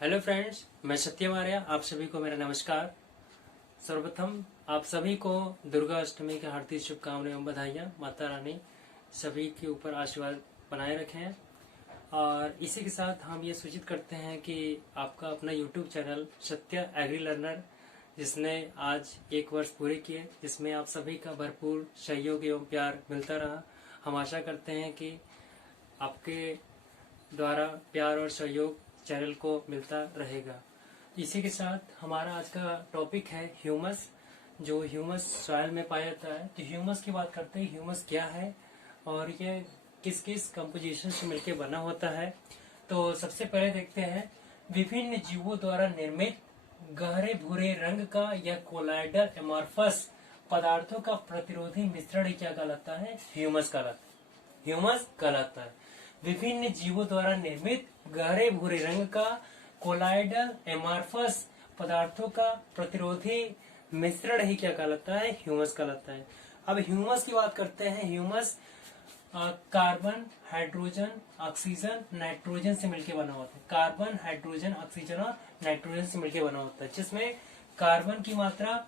Hello friends, मैं सत्यम आर्य। आप सभी को मेरा नमस्कार। सर्वप्रथम आप सभी को दुर्गा अष्टमी की हार्दिक शुभकामनाएं एवं बधाइयाँ। माता रानी सभी के ऊपर आशीर्वाद बनाए रखें। और इसी के साथ हम ये सूचित करते हैं कि आपका अपना यूट्यूब चैनल सत्य एग्री लर्नर, जिसने आज 1 वर्ष पूरे किए, जिसमें आप सभी का भरपूर सहयोग एवं प्यार मिलता रहा। हम आशा करते हैं कि आपके द्वारा प्यार और सहयोग चैनल को मिलता रहेगा। इसी के साथ हमारा आज का टॉपिक है ह्यूमस। जो ह्यूमस सॉइल में पाया जाता है, तो ह्यूमस की बात करते हैं। ह्यूमस क्या है और ये किस किस कंपोजिशन से मिलकर बना होता है। तो सबसे पहले देखते हैं, विभिन्न जीवों द्वारा निर्मित गहरे भूरे रंग का या कोलाइडल एमॉर्फस पदार्थों का प्रतिरोधी मिश्रण ही क्या कहलाता है? ह्यूमस कहलाता है। विभिन्न जीवों द्वारा निर्मित गहरे भूरे रंग का कोलाइडल एमॉर्फस पदार्थों का प्रतिरोधी मिश्रण ही क्या कहलाता है? ह्यूमस कहलाता है। अब ह्यूमस की बात करते हैं। Humus carbon, hydrogen, oxygen, nitrogen से मिलकर बना होता है। कार्बन, हाइड्रोजन, ऑक्सीजन और नाइट्रोजन से मिलकर बना होता है, जिसमें कार्बन की मात्रा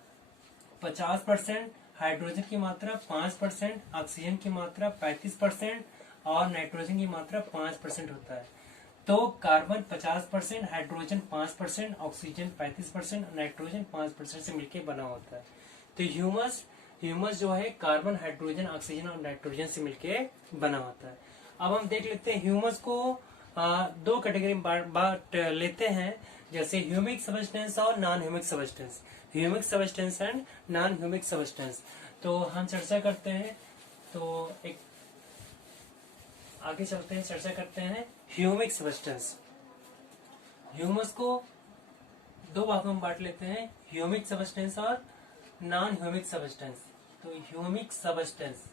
50%, हाइड्रोजन की मात्रा 5%, ऑक्सीजन की मात्रा 35% और नाइट्रोजन की मात्रा 5% होता है। तो कार्बन 50%, हाइड्रोजन 5%, ऑक्सीजन 35%, नाइट्रोजन 5% से मिलकर बना होता है। तो ह्यूमस जो है कार्बन, हाइड्रोजन, ऑक्सीजन और नाइट्रोजन से मिलकर बना होता है। अब हम देख लेते हैं ह्यूमस को 2 कैटेगरी में बांट लेते हैं, जैसे ह्यूमिक सबस्टेंस और non humic substance. Humic substance and non humic substance. तो हम चर्चा करते हैं, तो एक आगे चलते हैं, चर्चा करते हैं ह्यूमिक सबस्टेंस। ह्यूमस को 2 भागों में बांट लेते हैं, ह्यूमिक सबस्टेंस और नॉन ह्यूमिक सबस्टेंस। तो ह्यूमिक सबस्टेंस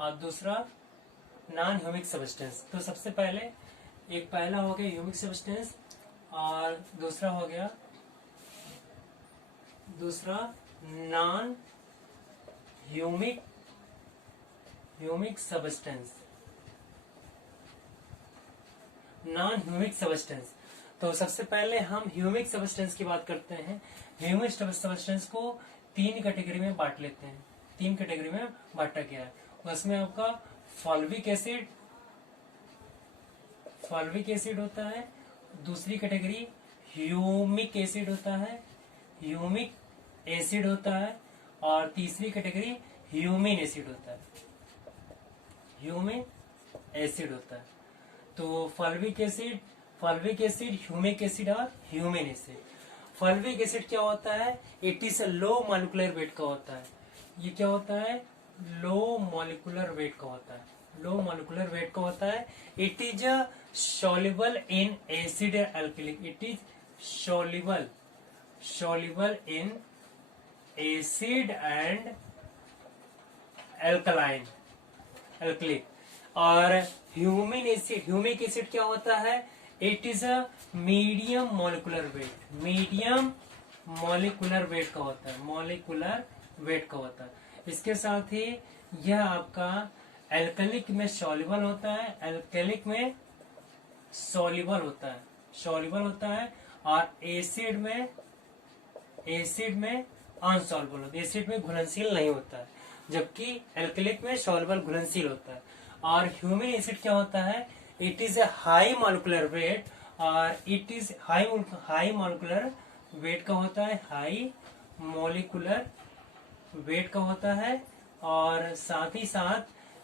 और दूसरा नॉन ह्यूमिक सबस्टेंस। तो सबसे पहले पहला हो गया ह्यूमिक सबस्टेंस और दूसरा non humic substance. Non humic substance. तो सबसे पहले हम ह्यूमिक सबस्टेंस की बात करते हैं। ह्यूमिक सबस्टेंस को 3 कैटेगरी में बांट लेते हैं। 3 कैटेगरी में बांटा गया है। उसमें आपका फॉल्विक एसिड होता है, दूसरी कैटेगरी ह्यूमिक एसिड होता है, और तीसरी कैटेगरी ह्यूमिन एसिड होता है। तो फॉल्विक एसिड, ह्यूमिक एसिड और ह्यूमिन एसिड। फॉल्विक एसिड क्या होता है? It is low molecular weight का होता है। ये क्या होता है? लो मॉलिक्यूलर वेट का होता है। It is soluble in acid and alkalic. It is soluble in acid and alkalic. और ह्यूमिक एसिड क्या होता है? It is a medium molecular weight का होता है। इसके साथ ही यह आपका एल्कलिक में सॉल्युबल होता है, और एसिड में अनसॉल्युबल होता है। एसिड में घुलनशील नहीं होता है, जबकि एल्कलिक में सॉल्युबल घुलनशील होता है। और ह्यूमिन एसिड क्या होता है? It is a high molecular weight, और it is high molecular weight का होता है। और साथ ही साथ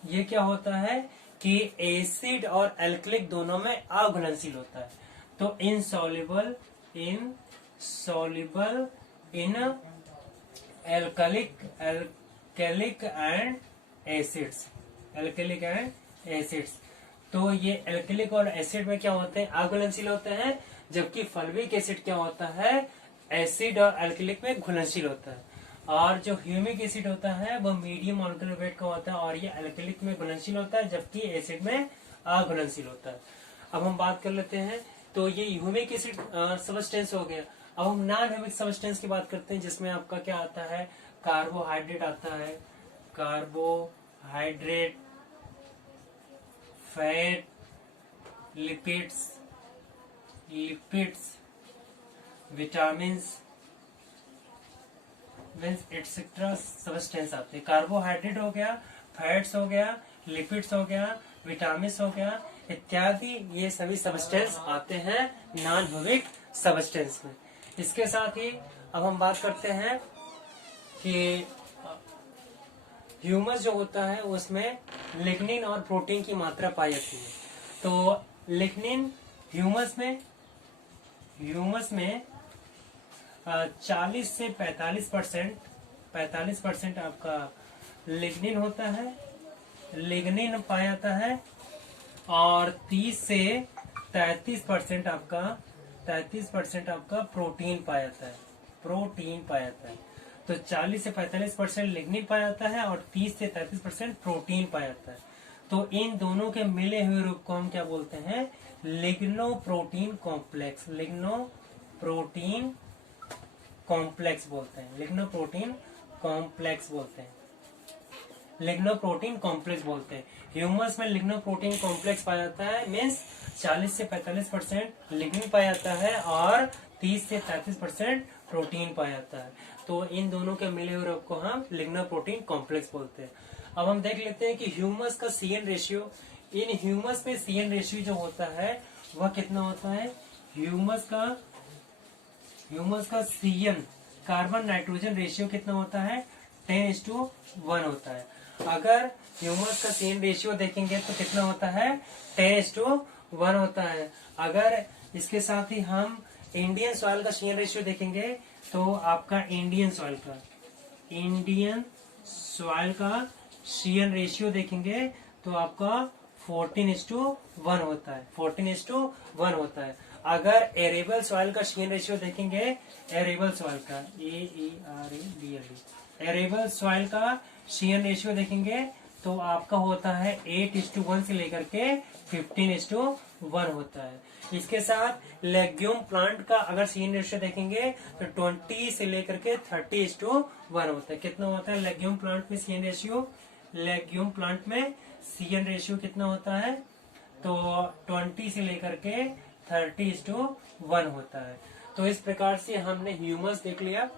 ये क्या होता है कि एसिड और एल्कलिक दोनों में अघुलनशील होता है। तो इनसॉल्युबल इन एल्कलिक एंड एसिड्स। तो ये एल्कलिक और एसिड में क्या होते हैं? अघुलनशील होते हैं, जबकि फॉल्विक एसिड क्या होता है? एसिड और एल्कलिक में घुलनशील होता है। और जो ह्यूमिक एसिड होता है वो मीडियम मॉलिक्यूलर वेट का होता है, और ये एल्कलिक में घुलनशील होता है, जबकि एसिड में अघुलनशील होता है। अब हम बात कर लेते हैं, तो ये ह्यूमिक एसिड सबस्टेंस हो गया। अब हम नॉन ह्यूमिक सबस्टेंस की बात करते हैं, जिसमें आपका क्या आता है? कार्बोहाइड्रेट आता है, fat, lipids, vitamins etcetera substance आते हैं। कार्बोहाइड्रेट हो गया, फैट्स हो गया, लिपिड्स हो गया, विटामिन हो गया इत्यादि, ये सभी सब्सटेंस आते हैं नॉन ह्यूमिक सब्सटेंस में। इसके साथ ही अब हम बात करते हैं कि ह्यूमस जो होता है उसमें लिग्निन और प्रोटीन की मात्रा पाई जाती है। तो लिग्निन ह्यूमस में 40 से 45% आपका लिग्निन होता है, लिग्निन पाया जाता है, और 30 से 33% आपका प्रोटीन पाया जाता है। तो 40 से 45% लिग्निन पाया जाता है और 30 से 33% प्रोटीन पाया जाता है। तो इन दोनों के मिले हुए रूप को हम क्या बोलते हैं? लिग्नो प्रोटीन कॉम्प्लेक्स बोलते हैं। लिग्नो प्रोटीन कॉम्प्लेक्स बोलते हैं। ह्यूमस में लिग्नो प्रोटीन कॉम्प्लेक्स पाया जाता है, मीन्स 40 से 45% लिग्निन पाया जाता है और 30 से 33% प्रोटीन पाया जाता है। तो इन दोनों के मिले हुए रूप को हम लिग्नो प्रोटीन कॉम्प्लेक्स बोलते हैं। अब हम देख लेते हैं कि ह्यूमस का CN रेशियो, इन ह्यूमस में CN रेशियो जो होता है वह कितना होता है? ह्यूमस का CN कार्बन नाइट्रोजन रेशियो कितना होता है? 10:1 होता है। अगर ह्यूमस का CN रेशियो देखेंगे तो कितना होता है? 10:1 होता है। अगर इसके साथ ही हम इंडियन सॉइल का CN रेशियो देखेंगे तो आपका इंडियन सॉइल का CN रेशियो देखेंगे तो आपका 14:1 होता है। 14:1 होता है। अगर एरेबल सॉइल का CN रेशियो देखेंगे, एरेबल सॉइल का CN रेशियो देखेंगे तो आपका होता है 8:1 से लेकर के 15:1 होता है। इसके साथ लेग्यूम प्लांट का अगर CN रेशियो देखेंगे तो 20 से लेकर के 30:1 होता है। कितना होता है लेग्यूम प्लांट में CN रेशियो? लेग्यूम प्लांट में CN रेशियो कितना होता है? तो 20 से लेकर के 30:1 होता है। तो इस प्रकार से हमने ह्यूमस देख लिया।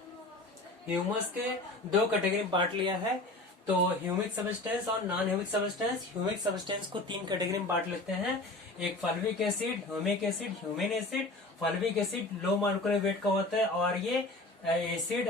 ह्यूमस के 2 कैटेगरी बांट लिया है, तो ह्यूमिक सब्सटेंस और non humic substance. Humic substance को 3 कैटेगरी में बांट लेते हैं, एक fulvic acid, humic acid, humane acid. Fulvic acid low molecular weight का होता है और ये एसिड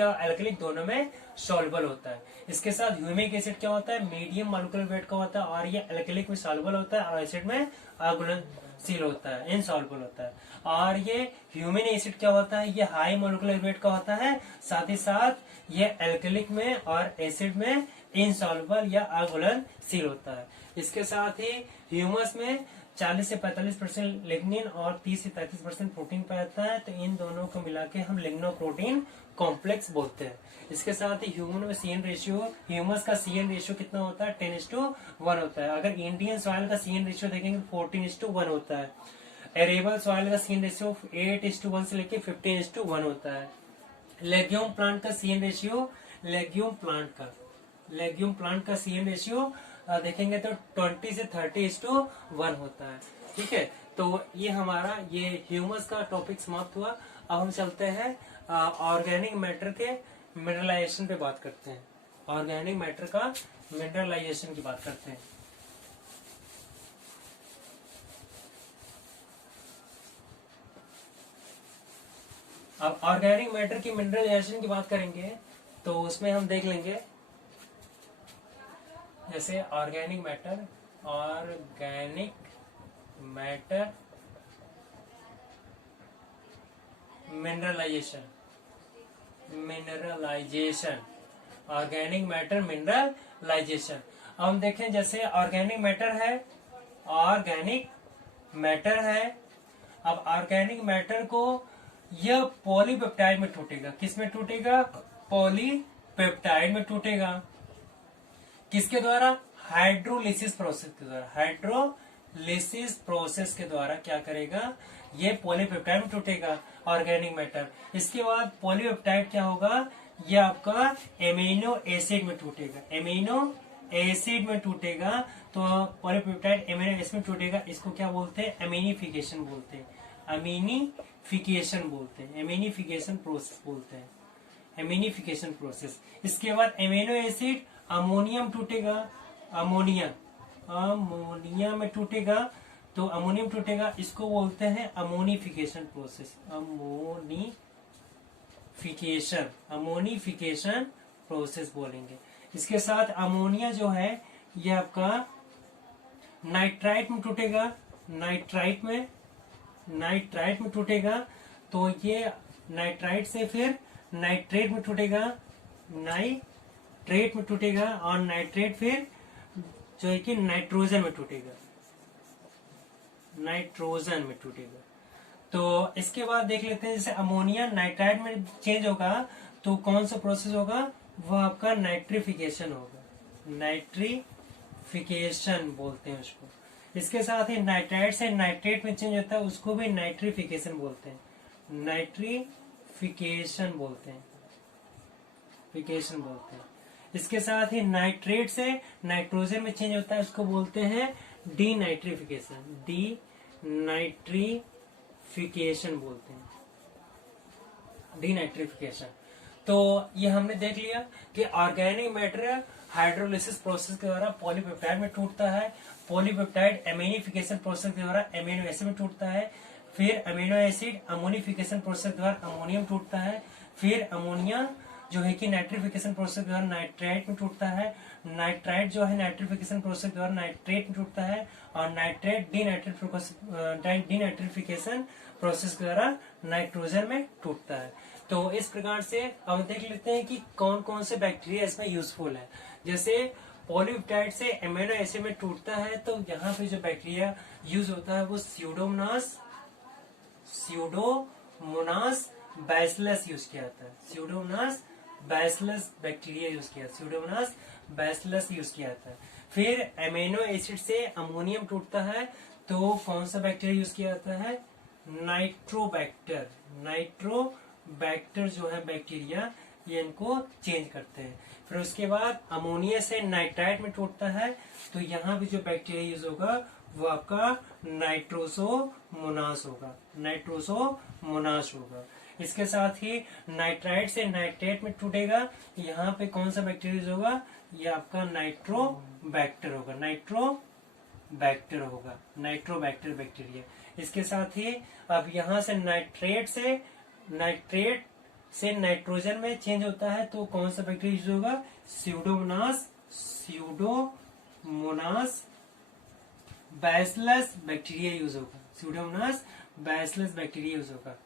और एल्कलिक दोनों में सॉल्युबल होता है। इसके साथ ह्यूमिक एसिड क्या होता है? मीडियम मॉलिक्यूलर वेट का होता है और ये एल्कलिक में सॉल्युबल होता है और एसिड में अघुलनशील होता है, इनसॉल्युबल होता है। और ये ह्यूमेन एसिड क्या होता है? ये हाई मॉलिक्यूलर वेट का होता है, साथ ही साथ ये एल्कलिक में और एसिड में इनसॉल्युबल या अघुलनशील होता है। इसके साथ ही ह्यूमस में 40 से 45% लिग्निन और 30 से 33% प्रोटीन पाया जाता है। तो इन दोनों को मिला के हम लिग्नो प्रोटीन कॉम्प्लेक्स बोलते हैं। इसके साथ ही ह्यूमन में CN रेशियो, ह्यूमस का CN रेशियो कितना होता है? 10:1 होता है। अगर इंडियन सॉइल का CN रेशियो देखेंगे 14:1 होता है। एरेबल सॉइल का CN रेशियो 8:1 से लेके 15:1 होता है। लेग्यूम प्लांट का CN रेशियो, लेग्यूम प्लांट का CN रेशियो देखेंगे तो 20 से 30:1 होता है। ठीक है, तो ये हमारा ये ह्यूमस का टॉपिक समाप्त हुआ। अब हम चलते हैं ऑर्गेनिक मैटर के मिनरलाइजेशन पे बात करते हैं। ऑर्गेनिक मैटर का मिनरलाइजेशन की बात करते हैं। अब ऑर्गेनिक मैटर की मिनरलाइजेशन की बात करेंगे तो उसमें हम देख लेंगे जैसे organic matter mineralisation, organic matter mineralisation. अब हम देखें जैसे ऑर्गेनिक मैटर है। अब ऑर्गेनिक मैटर को यह पॉलीपेप्टाइड में टूटेगा। किस में टूटेगा? पॉलीपेप्टाइड में टूटेगा। किसके द्वारा? हाइड्रोलिसिस प्रोसेस के द्वारा। हाइड्रोलिसिस प्रोसेस के द्वारा क्या करेगा? ये पॉलीपेप्टाइड में टूटेगा ऑर्गेनिक मैटर। इसके बाद पॉलीपेप्टाइड क्या होगा? ये आपका एमिनो एसिड में टूटेगा। एमिनो एसिड में टूटेगा तो पॉलीपेप्टाइड एमिनो एसिड में टूटेगा, इसको क्या बोलते हैं? एमिनिफिकेशन बोलते हैं, एमिनिफिकेशन बोलते हैं, एमिनिफिकेशन प्रोसेस बोलते हैं, एमिनिफिकेशन प्रोसेस। इसके बाद एमिनो एसिड अमोनियम टूटेगा, अमोनिया में टूटेगा, तो अमोनियम टूटेगा, इसको बोलते हैं अमोनिफिकेशन प्रोसेस, अमोनिफिकेशन प्रोसेस बोलेंगे। इसके साथ अमोनिया जो है ये आपका नाइट्राइट में टूटेगा, नाइट्राइट में टूटेगा, तो ये नाइट्राइट से फिर नाइट्रेट में टूटेगा, नाइट्रेट में टूटेगा, और नाइट्रेट फिर जो है कि नाइट्रोजन में टूटेगा, नाइट्रोजन में टूटेगा। तो इसके बाद देख लेते हैं, जैसे अमोनिया नाइट्राइट में चेंज होगा तो कौन सा प्रोसेस होगा? वो आपका नाइट्रिफिकेशन होगा, नाइट्रिफिकेशन बोलते हैं उसको। इसके साथ ही नाइट्राइट से नाइट्रेट में चेंज होता है, उसको भी नाइट्रिफिकेशन बोलते हैं, नाइट्रिफिकेशन बोलते हैं, फिकेशन बोलते हैं। इसके साथ ही नाइट्रेट से नाइट्रोजन में चेंज होता है, उसको बोलते हैं डीनाइट्रिफिकेशन, डीनाइट्रिफिकेशन बोलते हैं, डीनाइट्रिफिकेशन। तो ये हमने देख लिया कि ऑर्गेनिक मैटर हाइड्रोलिसिस प्रोसेस के द्वारा पॉलीपेप्टाइड में टूटता है, पॉलीपेप्टाइड एमिनिफिकेशन प्रोसेस के द्वारा एमिनो एसिड में टूटता है, फिर अमीनो एसिड अमोनिफिकेशन प्रोसेस के द्वारा अमोनियम टूटता है, फिर अमोनिया जो है कि नाइट्रिफिकेशन प्रोसेस के द्वारा नाइट्राइट में टूटता है, नाइट्राइट जो है नाइट्रिफिकेशन प्रोसेस के द्वारा नाइट्रेट में टूटता है, और नाइट्रेट डीनाइट्रिफिकेशन प्रोसेस के द्वारा नाइट्रोजन में टूटता है। तो इस प्रकार से हम देख लेते हैं कि कौन कौन से बैक्टीरिया इसमें यूजफुल है। जैसे पॉलीपेप्टाइड से एमिनो एसिड में टूटता है, तो यहाँ पे जो बैक्टीरिया यूज होता है वो स्यूडोमोनास बैसिलस यूज किया जाता है, स्यूडोमोनास बैसिलस बैक्टीरिया यूज किया, स्यूडोमोनास बैसिलस यूज किया जाता है। फिर एमिनो एसिड से अमोनियम टूटता है, तो कौन सा बैक्टीरिया यूज किया जाता है? नाइट्रोबैक्टर, नाइट्रोबैक्टर जो है बैक्टीरिया, ये इनको चेंज करते हैं। फिर उसके बाद अमोनिया से नाइट्राइट में टूटता है, तो यहाँ भी जो बैक्टीरिया यूज होगा वो आपका नाइट्रोसोमोनास होगा, नाइट्रोसोमोनास होगा। इसके साथ ही नाइट्राइट से नाइट्रेट में टूटेगा, यहाँ पे कौन सा बैक्टीरिया यूज होगा? ये आपका नाइट्रोबैक्टर होगा, नाइट्रोबैक्टर होगा, नाइट्रोबैक्टर बैक्टीरिया। इसके साथ ही अब यहाँ से नाइट्रेट से नाइट्रोजन में चेंज होता है, तो कौन सा बैक्टीरिया यूज होगा? स्यूडोमोनास बैसिलस बैक्टीरिया यूज होगा, स्यूडोमोनास बैसिलस बैक्टीरिया यूज होगा।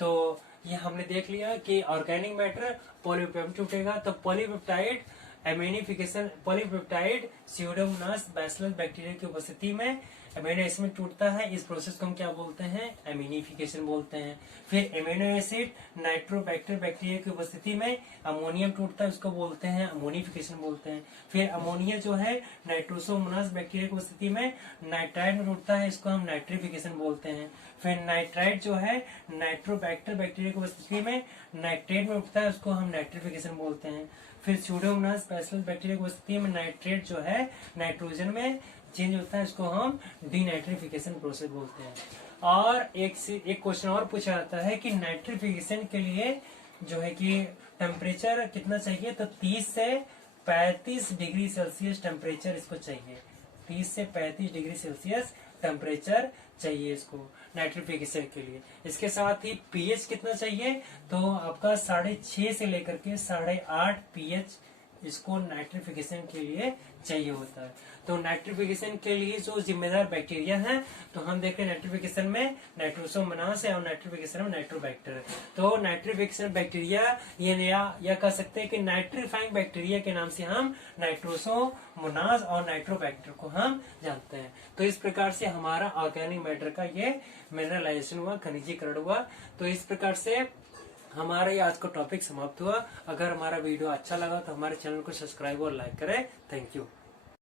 तो ये हमने देख लिया कि ऑर्गेनिक मैटर पॉलीपेप्टाइड टूटेगा, तो polypeptide ammonification, polypeptide pseudomonas bacillus bacteria की उपस्थिति में एमिनो एसिड में टूटता है, इस प्रोसेस को हम क्या बोलते हैं? एमिनिफिकेशन बोलते हैं। फिर एमिनो एसिड नाइट्रोबैक्टर बैक्टीरिया की उपस्थिति में अमोनियम टूटता है, उसको बोलते हैं अमोनिफिकेशन बोलते हैं। फिर अमोनिया जो है नाइट्रोसोमोनास बैक्टीरिया की उपस्थिति में नाइट्राइट में टूटता है, इसको हम नाइट्रिफिकेशन बोलते हैं। फिर नाइट्राइट जो है नाइट्रोबैक्टर बैक्टीरिया की उपस्थिति में नाइट्रेट में उठता है, उसको हम नाइट्रिफिकेशन बोलते हैं। फिर स्यूडोमोनास बैसिलस बैक्टीरिया की उपस्थिति में नाइट्रेट जो है नाइट्रोजन में चेंज होता है, इसको हम डीनाइट्रिफिकेशन प्रोसेस बोलते हैं। और एक क्वेश्चन और पूछा जाता है कि नाइट्रिफिकेशन के लिए जो है कि टेम्परेचर कितना चाहिए, तो 30 से 35 डिग्री सेल्सियस टेम्परेचर इसको चाहिए, 30 से 35 डिग्री सेल्सियस टेम्परेचर चाहिए इसको नाइट्रिफिकेशन के लिए। इसके साथ ही पीएच कितना चाहिए, तो आपका 6.5 से लेकर के 8.5 पीएच इसको नाइट्रिफिकेशन के लिए चाहिए होता है। तो नाइट्रिफिकेशन के लिए जो जिम्मेदार बैक्टीरिया हैं, तो हम देखते हैं नाइट्रिफिकेशन में नाइट्रोसोमोनास है और नाइट्रिफिकेशन में नाइट्रोबैक्टर है। तो नाइट्रिफिकेशन बैक्टीरिया ये या कह सकते हैं कि नाइट्रीफाइंग बैक्टीरिया के नाम से हम नाइट्रोसोमोनास और नाइट्रोबैक्टर को हम जानते हैं। तो इस प्रकार से हमारा ऑर्गेनिक मैटर का ये मिनरलाइजेशन हुआ, खनिजीकरण हुआ। तो इस प्रकार से हमारा ये आज का टॉपिक समाप्त हुआ। अगर हमारा वीडियो अच्छा लगा तो हमारे चैनल को सब्सक्राइब और लाइक करें। Thank you.